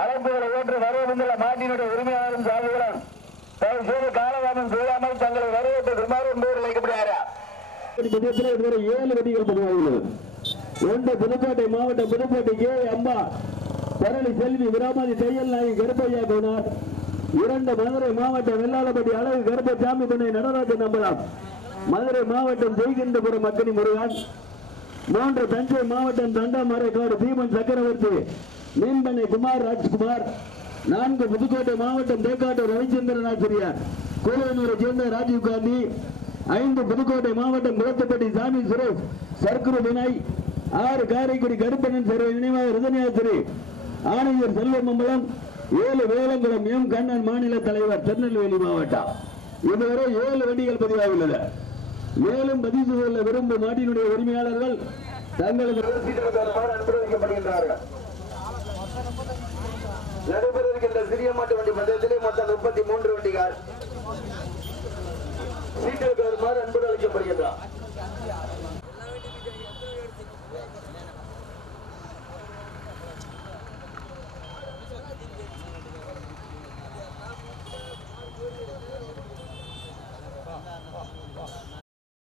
அழைப்புகளை ஏற்று வரவேண்டுள்ள மாட்டினுடைய உரிமையாளரும் சாதிகளும். தயவு செய்து காலதாமம் செய்யாமல் தங்களை வரவேற்று சுமார் என்பவர் அழைக்கப்படுகிறாரா ஏழு வெடிகள் பதிவாகியுள்ளது. ஒன்று புதுக்கோட்டை மாவட்டம் புதுக்கோட்டை கே அம்மா பரளி செல்வி விராமாதி தையல் நாயகி கருப்பையா கோனார் இரண்டு மதுரை மாவட்டம் வெள்ளாளப்பட்டி அழகு கருப்பசாமி துணை நடராஜன் நம்பலாம் மதுரை மாவட்டம் ஜெய்கின்றபுரம் மக்களி முருகன் மூன்று தஞ்சை மாவட்டம் தண்டாமரைக்காடு தீமன் சக்கரவர்த்தி மீன்பண்ணை குமார் ராஜ்குமார் நான்கு புதுக்கோட்டை மாவட்டம் தேக்காட்டூர் ரவிச்சந்திரன் ஆசிரியர் கோவையனூரை சேர்ந்த ராஜீவ் காந்தி ஐந்து புதுக்கோட்டை மாவட்டம் குளத்துப்பட்டி சாமி சுரேஷ் சர்க்குரு வினாய் ஆறு காரைக்குடி கருப்பணன் சர்வ நினைவாக ரிதனியாசிரி ஆணையர் செல்வமம்பலம் ஏழு வேலங்குளம் எம் கண்ணன் மாநில தலைவர் திருநெல்வேலி மாவட்டம். இதுவரை ஏழு வண்டிகள் பதிவாகியுள்ளது மேலும் பதிவு செய்ய விரும்பும் நாட்டினுடைய உரிமையாளர்கள் தங்களது சிறிய மாட்டு வண்டி பந்தயத்திலே மொத்தம் முப்பத்தி மூன்று வண்டிகள். சீட்டில் வருமாறு அன்புடன் அளிக்கப்படுகின்றார்